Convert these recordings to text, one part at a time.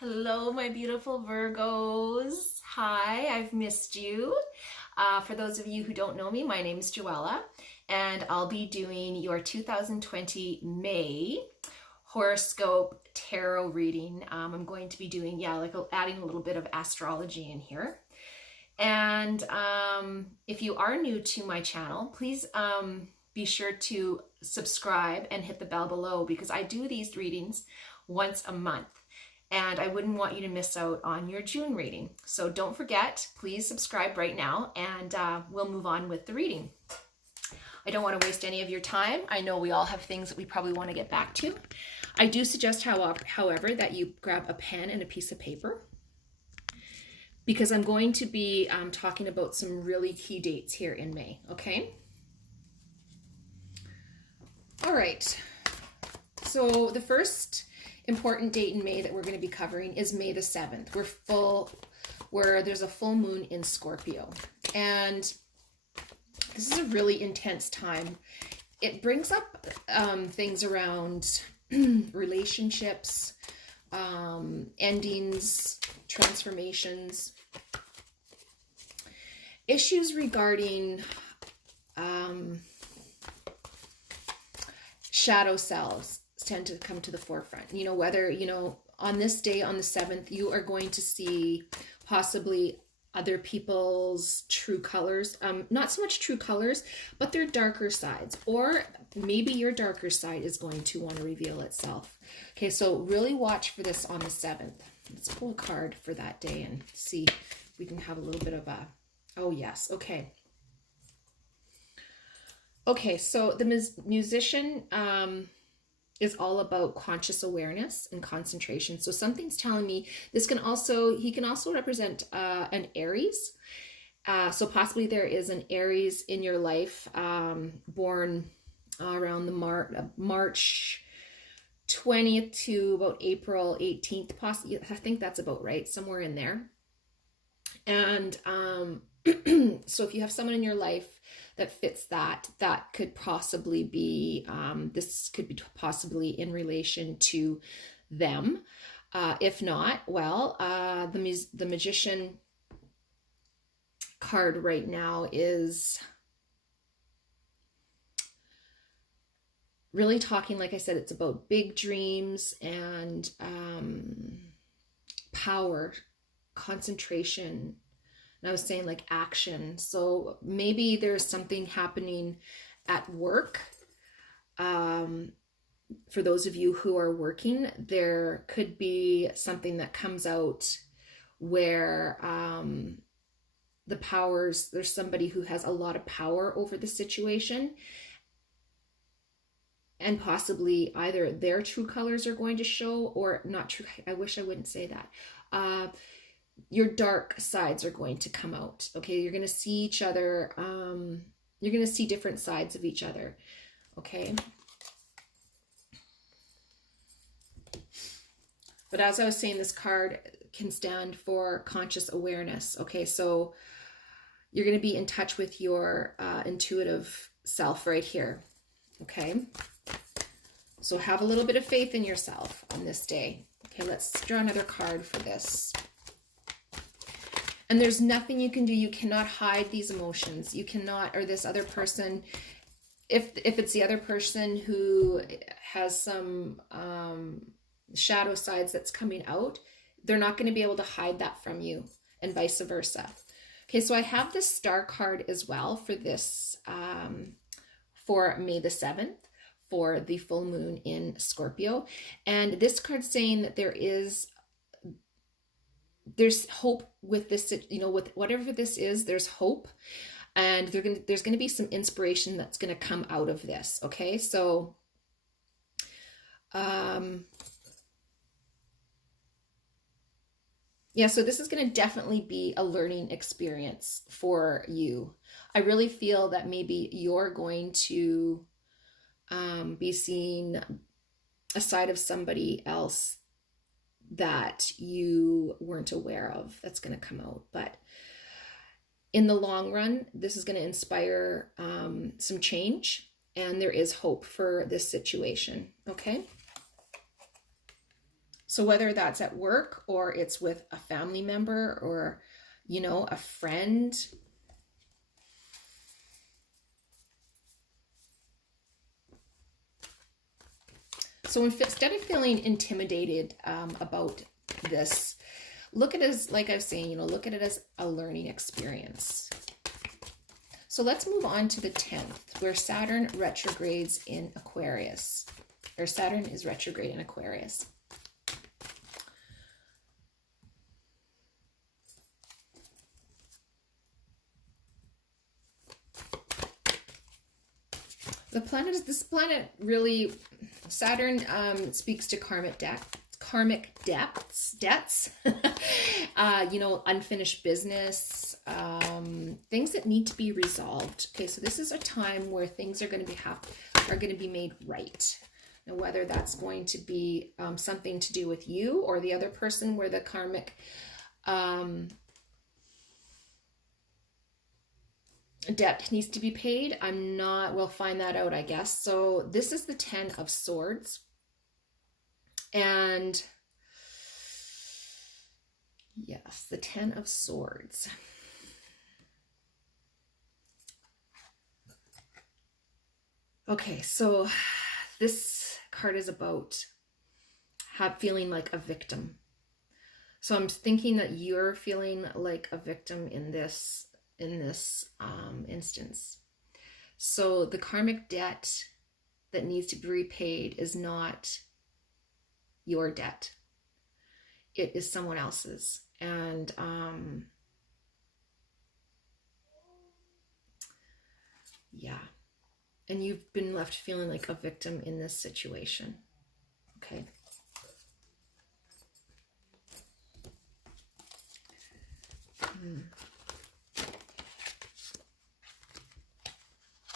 Hello, my beautiful Virgos. Hi, I've missed you. For those of you who don't know me, my name is Joella, and I'll be doing your 2020 May horoscope tarot reading. I'm going to be doing, adding a little bit of astrology in here. And if you are new to my channel, please be sure to subscribe and hit the bell below because I do these readings once a month. And I wouldn't want you to miss out on your June reading. So don't forget, please subscribe right now and we'll move on with the reading. I don't want to waste any of your time. I know we all have things that we probably want to get back to. I do suggest, however, that you grab a pen and a piece of paper because I'm going to be talking about some really key dates here in May, okay? All right. So the first important date in May that we're going to be covering is May the 7th. Where there's a full moon in Scorpio. And this is a really intense time. It brings up things around relationships, endings, transformations, issues regarding shadow selves tend to come to the forefront. Whether, on this day, on the 7th, you are going to see possibly other people's true colors. Not so much true colors, but their darker sides. Or maybe your darker side is going to want to reveal itself. Okay, so really watch for this on the 7th. Let's pull a card for that day and see if we can have a little bit of a... Oh, yes. Okay. Okay, so the musician... is all about conscious awareness and concentration. So something's telling me he can also represent an Aries. So possibly there is an Aries in your life, born around the March 20th to about April 18th, possibly. I think that's about right, somewhere in there. And so if you have someone in your life that fits that could possibly be, this could be possibly in relation to them. If not, well, the Magician card right now is really talking, like I said, it's about big dreams and power, concentration. And I was saying like action. So maybe there's something happening at work. For those of you who are working, there could be something that comes out where there's somebody who has a lot of power over the situation. And possibly either their true colors are going to show or not true. I wish I wouldn't say that. Your dark sides are going to come out. Okay, you're going to see each other. You're going to see different sides of each other. Okay. But as I was saying, this card can stand for conscious awareness. Okay, so you're going to be in touch with your intuitive self right here. Okay. So have a little bit of faith in yourself on this day. Okay, let's draw another card for this. And there's nothing you can do. You cannot hide these emotions. You cannot, or this other person, if it's the other person who has some shadow sides that's coming out, they're not going to be able to hide that from you, and vice versa. Okay, so I have this star card as well for this, for May the 7th, for the full moon in Scorpio. And this card's saying that there's hope with this, with whatever this is, there's hope, and there's going to be some inspiration that's going to come out of this. Okay, so yeah, so this is going to definitely be a learning experience for you. I really feel that maybe you're going to be seeing a side of somebody else that you weren't aware of that's going to come out. But in the long run, this is going to inspire some change, and there is hope for this situation. Okay. So whether that's at work or it's with a family member or, you know, a friend. So instead of feeling intimidated about this, look at it as, like I was saying, you know, look at it as a learning experience. So let's move on to the 10th, where Saturn retrogrades in Aquarius, or Saturn is retrograde in Aquarius. This planet really, Saturn speaks to karmic debts, you know, unfinished business, things that need to be resolved. Okay, so this is a time where things are going to be made right. Now, whether that's going to be something to do with you or the other person, where the karmic debt needs to be paid, we'll find that out, I guess. So this is the 10 of Swords. And yes, the 10 of Swords. Okay, so this card is about feeling like a victim. So I'm thinking that you're feeling like a victim in this instance. So the karmic debt that needs to be repaid is not your debt. It is someone else's. And yeah. And you've been left feeling like a victim in this situation. Okay.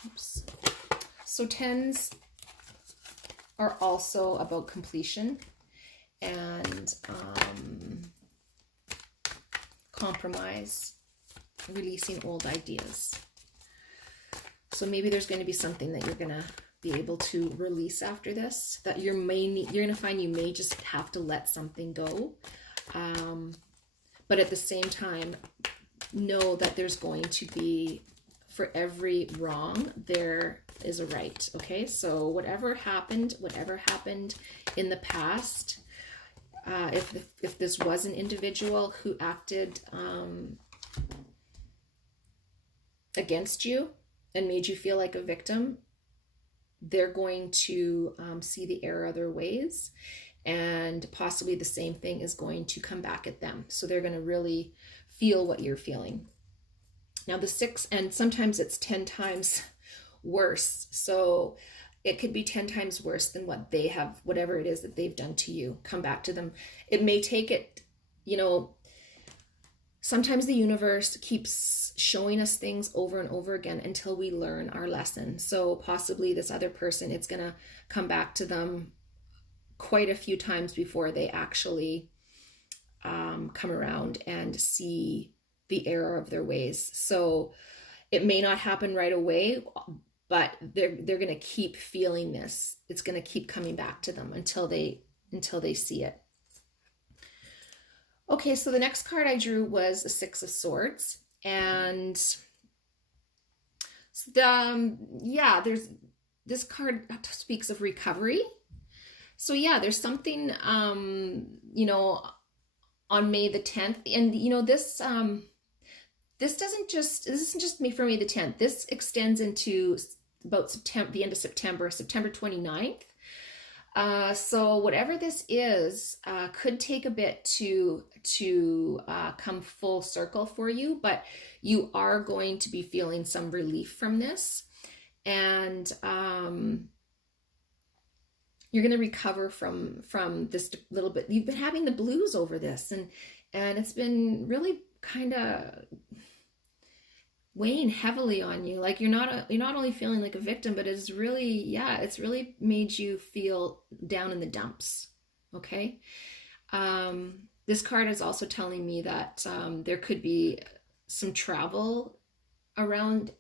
Oops. So 10s are also about completion and compromise, releasing old ideas. So maybe there's going to be something that you're going to be able to release after this, that you're going to find you may just have to let something go. But at the same time, know that there's going to be, for every wrong, there is a right. Okay, so whatever happened in the past, if this was an individual who acted against you and made you feel like a victim, they're going to see the error other ways, and possibly the same thing is going to come back at them. So they're going to really feel what you're feeling. Now the 6, and sometimes it's 10 times worse. So it could be 10 times worse than what they have, whatever it is that they've done to you, come back to them. It may take it, you know, sometimes the universe keeps showing us things over and over again until we learn our lesson. So possibly this other person, it's going to come back to them quite a few times before they actually come around and see the error of their ways. So it may not happen right away, but they're going to keep feeling this. It's going to keep coming back to them until they see it. Okay, so the next card I drew was the 6 of Swords, and there's this card speaks of recovery. So yeah, there's something you know, on May the 10th, and you know, this isn't just for May the 10th. This extends into about September, the end of September, September 29th. So whatever this is could take a bit to come full circle for you, but you are going to be feeling some relief from this, and you're going to recover from this little bit. You've been having the blues over this, and it's been really kind of weighing heavily on you. Like you're not only feeling like a victim, but it's really made you feel down in the dumps. Okay. This card is also telling me that there could be some travel around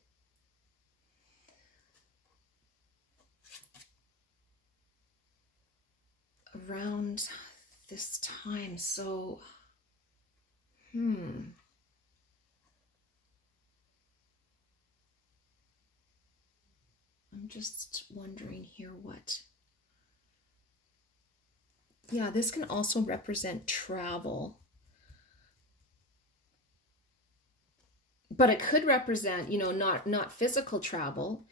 this time. So, I'm just wondering here what. Yeah, this can also represent travel. But it could represent, not physical travel.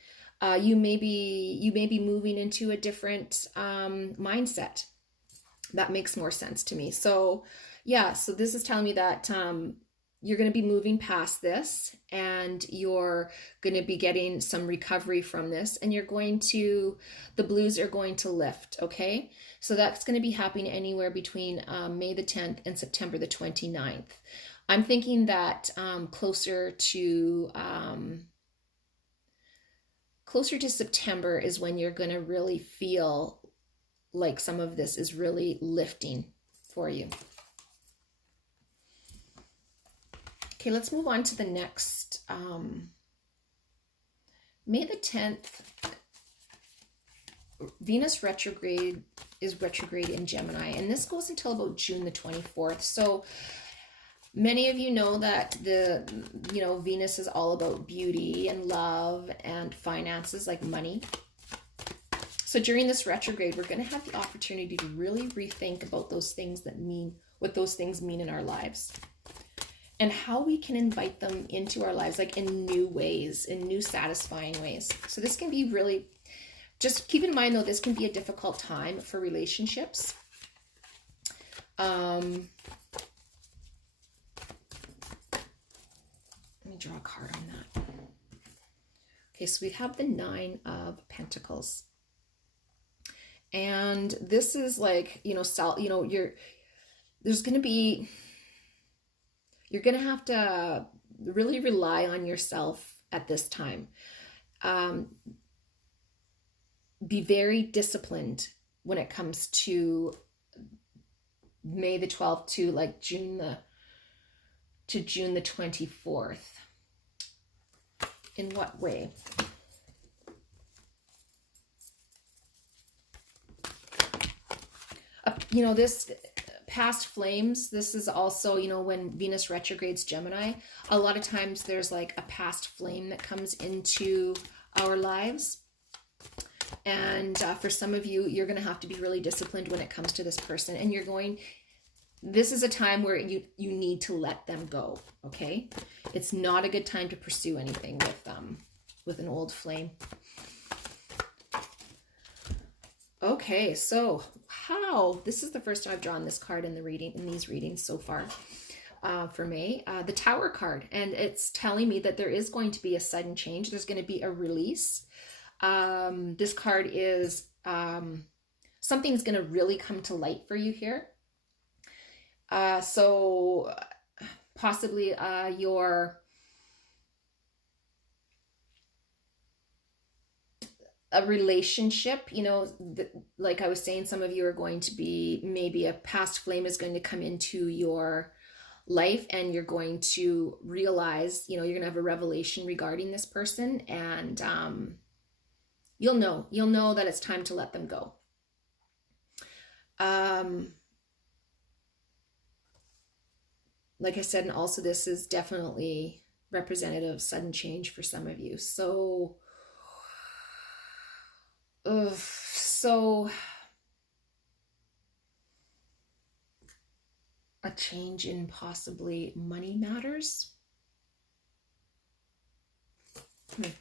You may be moving into a different mindset. That makes more sense to me. So yeah, so this is telling me that you're going to be moving past this, and you're going to be getting some recovery from this, and the blues are going to lift. Okay, so that's going to be happening anywhere between May the 10th and September the 29th. I'm thinking that closer to September is when you're going to really feel like some of this is really lifting for you. Okay, let's move on to the next. May the 10th, Venus retrograde is retrograde in Gemini, and this goes until about June the 24th. So many of you know that Venus is all about beauty and love and finances, like money. So during this retrograde, we're going to have the opportunity to really rethink about those things what those things mean in our lives, and how we can invite them into our lives, like in new ways, in new satisfying ways. So this can be really, just keep in mind though, this can be a difficult time for relationships. Let me draw a card on that. Okay, so we have the 9 of Pentacles. And this is like, you're going to have to really rely on yourself at this time. Be very disciplined when it comes to May the 12th to like June the 24th. In what way? This past flames, this is also, when Venus retrogrades Gemini, a lot of times there's like a past flame that comes into our lives. And for some of you, you're going to have to be really disciplined when it comes to this person. And this is a time where you need to let them go, okay? It's not a good time to pursue anything with an old flame. Okay, so this is the first time I've drawn this card in these readings so far for May. The Tower card, and it's telling me that there is going to be a sudden change. There's going to be a release. This card is something's going to really come to light for you here. So possibly a relationship, like I was saying, some of you are going to be, maybe a past flame is going to come into your life, and you're going to realize, you're going to have a revelation regarding this person, and you'll know that it's time to let them go. Like I said, and also this is definitely representative of sudden change for some of you. So a change in possibly money matters. Let's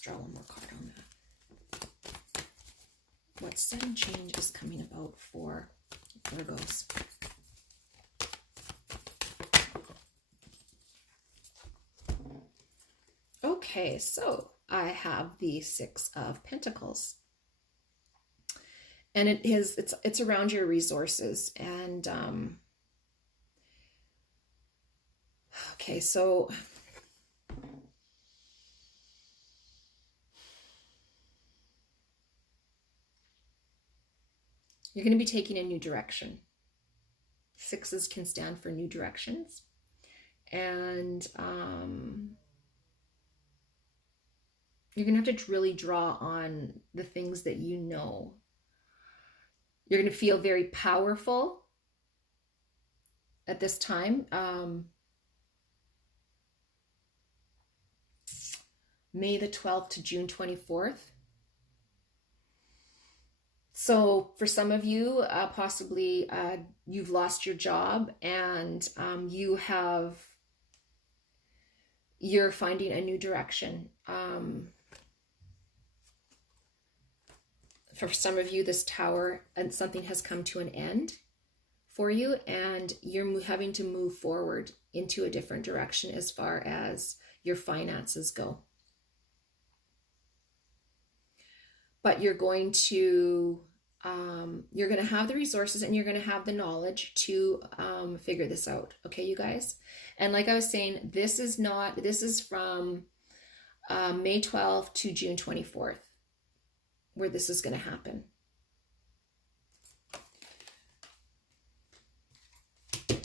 draw one more card on that. What sudden change is coming about for Virgos? Okay, so I have the 6 of Pentacles, and it's around your resources. And okay, so you're going to be taking a new direction. 6s can stand for new directions, and you're going to have to really draw on the things that you know You're going to feel very powerful at this time. May the 12th to June 24th. So for some of you, possibly you've lost your job and you're finding a new direction. For some of you, this Tower and something has come to an end for you, and you're having to move forward into a different direction as far as your finances go. But you're going to have the resources and you're going to have the knowledge to figure this out. Okay, you guys? And like I was saying, this is from May 12th to June 24th, where this is going to happen.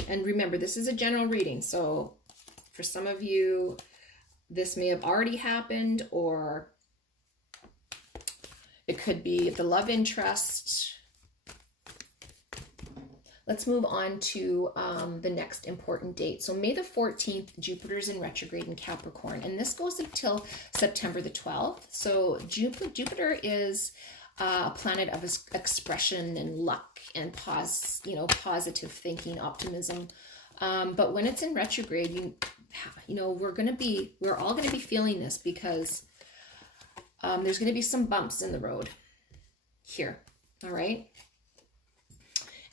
And remember, this is a general reading. So for some of you, this may have already happened, or it could be the love interest. Let's move on to the next important date. So May the 14th, Jupiter's in retrograde in Capricorn, and this goes until September the 12th. So Jupiter is a planet of expression and luck and positive thinking, optimism. But when it's in retrograde, we're all gonna be feeling this, because there's going to be some bumps in the road here, all right?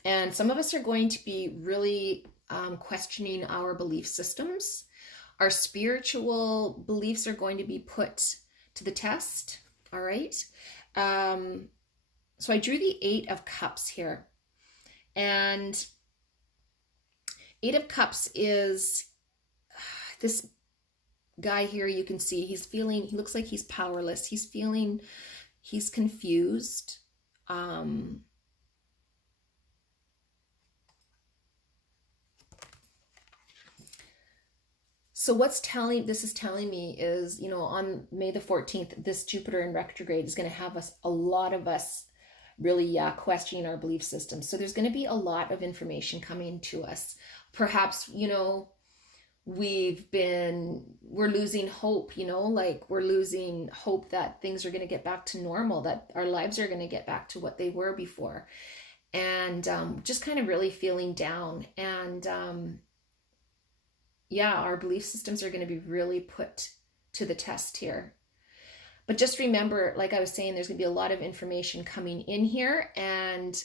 And some of us are going to be really questioning our belief systems. Our spiritual beliefs are going to be put to the test, all right? So I drew the 8 of Cups here. And 8 of Cups is this guy here. You can see he looks like he's powerless. He's confused. So this is telling me is, on May the 14th, this Jupiter in retrograde is going to have a lot of us really questioning our belief system. So there's going to be a lot of information coming to us. Perhaps, we're losing hope, we're losing hope that things are going to get back to normal, that our lives are going to get back to what they were before. And just kind of really feeling down. And our belief systems are going to be really put to the test here. But just remember, like I was saying, there's going to be a lot of information coming in here, and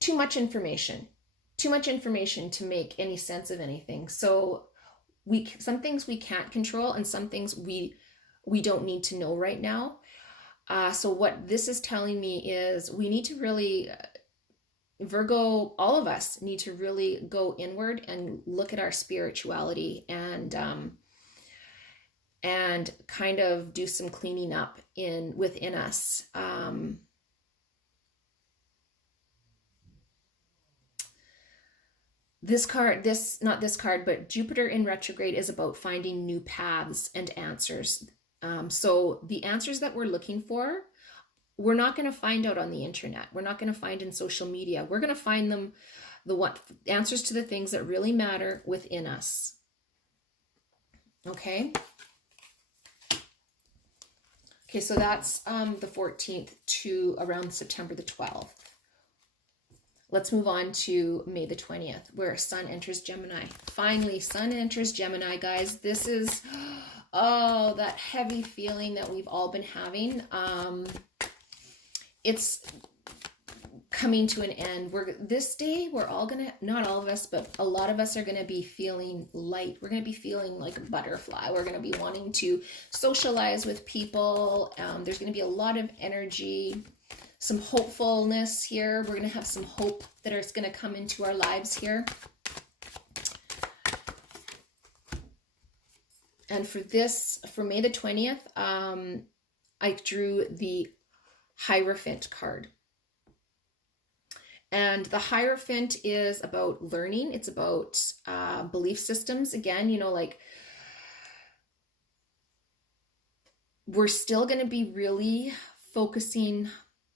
too much information to make any sense of anything. So some things we can't control, and some things we don't need to know right now. So what this is telling me is we need to really, Virgo, all of us need to really go inward and look at our spirituality, and kind of do some cleaning up within us. But Jupiter in retrograde is about finding new paths and answers. So the answers that we're looking for, we're not going to find out on the internet. We're not going to find in social media. We're going to find them, answers to the things that really matter within us. Okay. Okay, so that's the 14th to around September the 12th. Let's move on to May the 20th, where Sun enters Gemini. Finally, Sun enters Gemini, guys. This is, that heavy feeling that we've all been having. It's coming to an end. This day, we're all gonna, not all of us, but a lot of us are gonna be feeling light. We're gonna be feeling like a butterfly. We're gonna be wanting to socialize with people. There's gonna be a lot of energy, some hopefulness here. We're gonna have some hope that is gonna come into our lives here. And for May the 20th, I drew the Hierophant card. And the Hierophant is about learning. It's about belief systems. Again, we're still going to be really focusing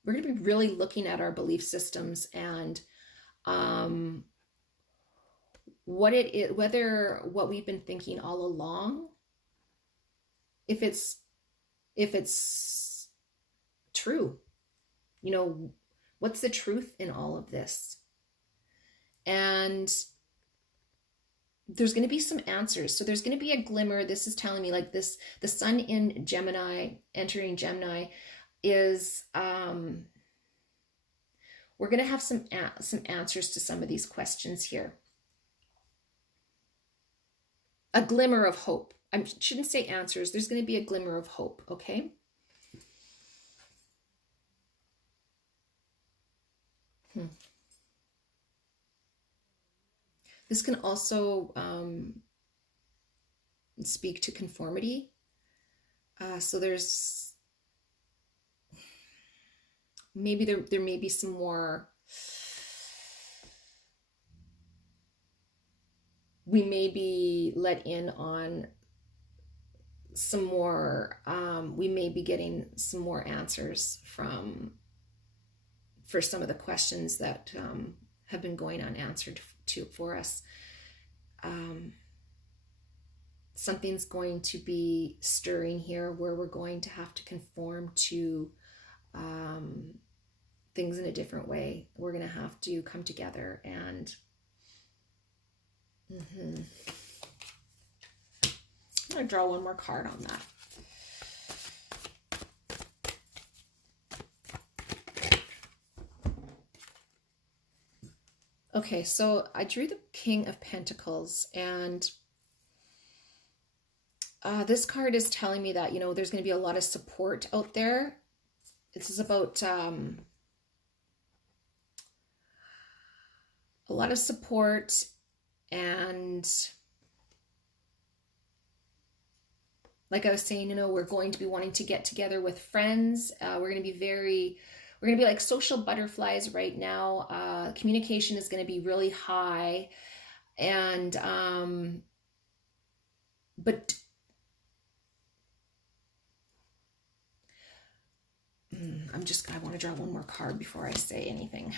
we're going to be really looking at our belief systems and what it is, whether what we've been thinking all along, if it's true, you know, what's the truth in all of this? And there's going to be some answers. So there's going to be a glimmer. This is telling me like this, the sun in Gemini, entering Gemini, is we're going to have some answers to some of these questions here. A glimmer of hope. I shouldn't say answers. There's going to be a glimmer of hope, okay? This can also speak to conformity. So there's maybe there may be some more, we may be let in on some more, we may be getting some more answers for some of the questions that have been going unanswered for us. Something's going to be stirring here where we're going to have to conform to things in a different way. We're going to have to come together and I'm going to draw one more card on that. Okay, so I drew the King of Pentacles, and this card is telling me that, you know, there's going to be a lot of support out there. This is about a lot of support, and like I was saying, you know, we're going to be wanting to get together with friends. We're going to be like social butterflies right now. Communication is going to be really high, and but I want to draw one more card before I say anything.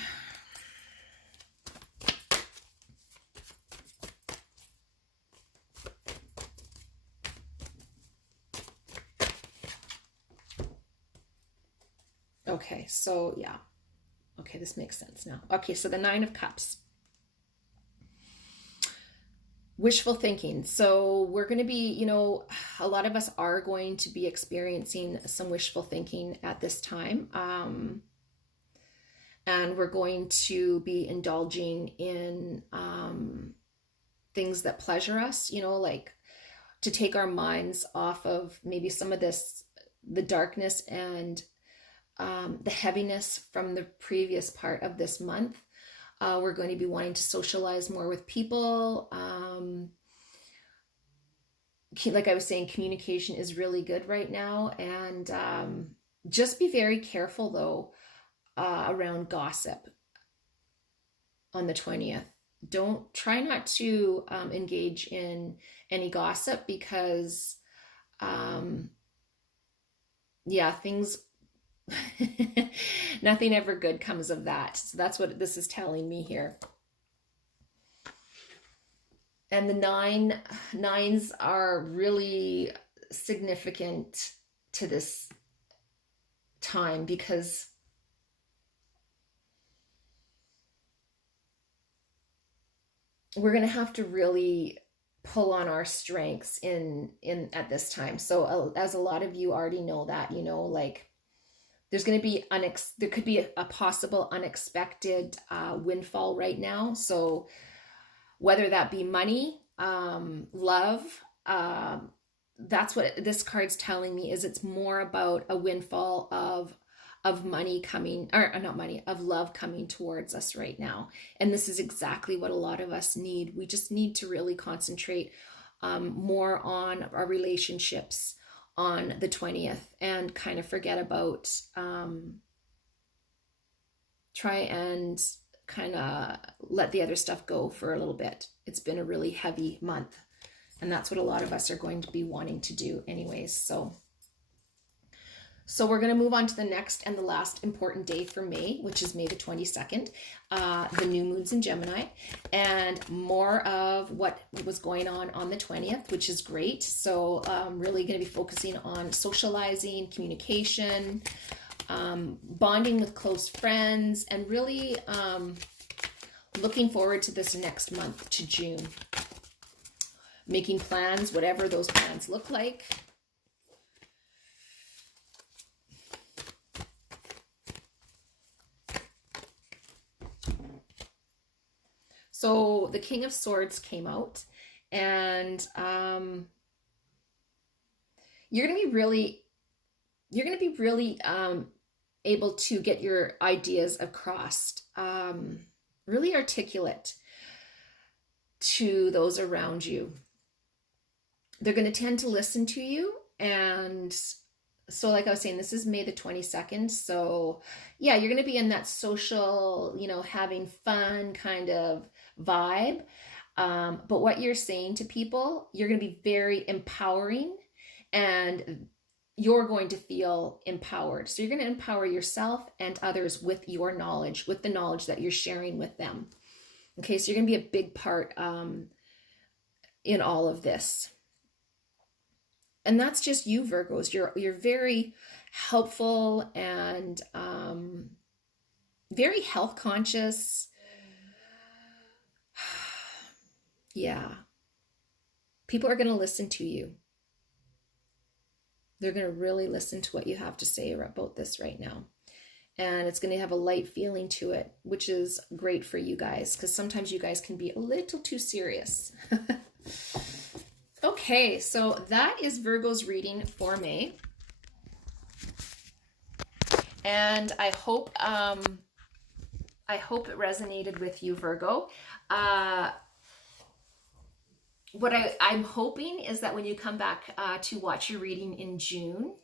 Okay, so yeah. Okay, this makes sense now. Okay, so the Nine of Cups. Wishful thinking. So we're going to be, you know, a lot of us are going to be experiencing some wishful thinking at this time. And we're going to be indulging in things that pleasure us, you know, like to take our minds off of maybe some of this, the darkness and the heaviness from the previous part of this month. We're going to be wanting to socialize more with people. Like I was saying, communication is really good right now. And just be very careful, though, around gossip on the 20th. Don't try not to engage in any gossip because, yeah, things... nothing ever good comes of that. So that's what this is telling me here. And the nines are really significant to this time because we're going to have to really pull on our strengths in at this time. So as a lot of you already know that, you know, like there's going to be there could be a possible unexpected windfall right now. So whether that be money, love, that's what this card's telling me, is it's more about a windfall of money coming, or not money, of love coming towards us right now. And this is exactly what a lot of us need. We just need to really concentrate more on our relationships on the 20th and kind of forget about, try and kind of let the other stuff go for a little bit. It's been a really heavy month, and that's what a lot of us are going to be wanting to do anyways. So So we're going to move on to the next and the last important day for May, which is May the 22nd, the new moon's in Gemini, and more of what was going on the 20th, which is great. So really going to be focusing on socializing, communication, bonding with close friends, and really looking forward to this next month, to June. Making plans, whatever those plans look like. So the King of Swords came out, and you're going to be really able to get your ideas across, really articulate to those around you. They're going to tend to listen to you. And so like I was saying, this is May the 22nd. So yeah, you're going to be in that social, having fun kind of vibe. But what you're saying to people, you're going to be very empowering, and you're going to feel empowered. So you're going to empower yourself and others with your knowledge, with the knowledge that you're sharing with them. Okay, so you're going to be a big part in all of this. And that's just you, Virgos. You're very helpful and very health conscious. Yeah. People are going to listen to you. They're going to really listen to what you have to say about this right now. And it's going to have a light feeling to it, which is great for you guys, because sometimes you guys can be a little too serious. Okay, so that is Virgo's reading for May. And I hope it resonated with you, Virgo. What I'm hoping is that when you come back to watch your reading in June,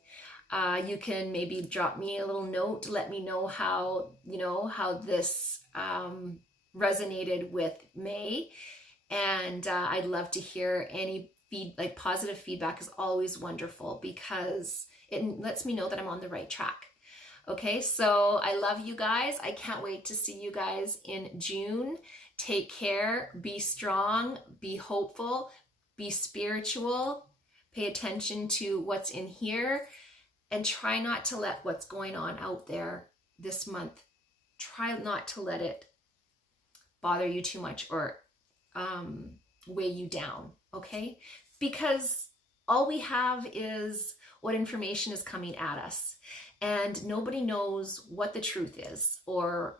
you can maybe drop me a little note to let me know how this resonated with May. And I'd love to hear any positive feedback. Is always wonderful, because it lets me know that I'm on the right track. Okay, so I love you guys. I can't wait to see you guys in June. Take care, be strong, be hopeful, be spiritual, pay attention to what's in here, and try not to let what's going on out there this month, try not to let it bother you too much or weigh you down, okay? Because all we have is what information is coming at us, and nobody knows what the truth is, or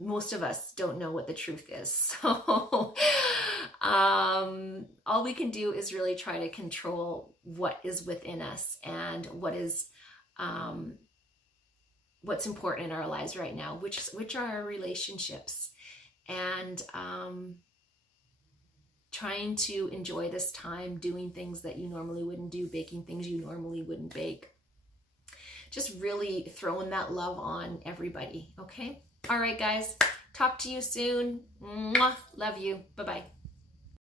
most of us don't know what the truth is. So all we can do is really try to control what is within us and what is what's important in our lives right now, which are our relationships, and trying to enjoy this time, doing things that you normally wouldn't do, baking things you normally wouldn't bake. Just really throwing that love on everybody, okay? All right, guys. Talk to you soon. Mwah. Love you. Bye-bye.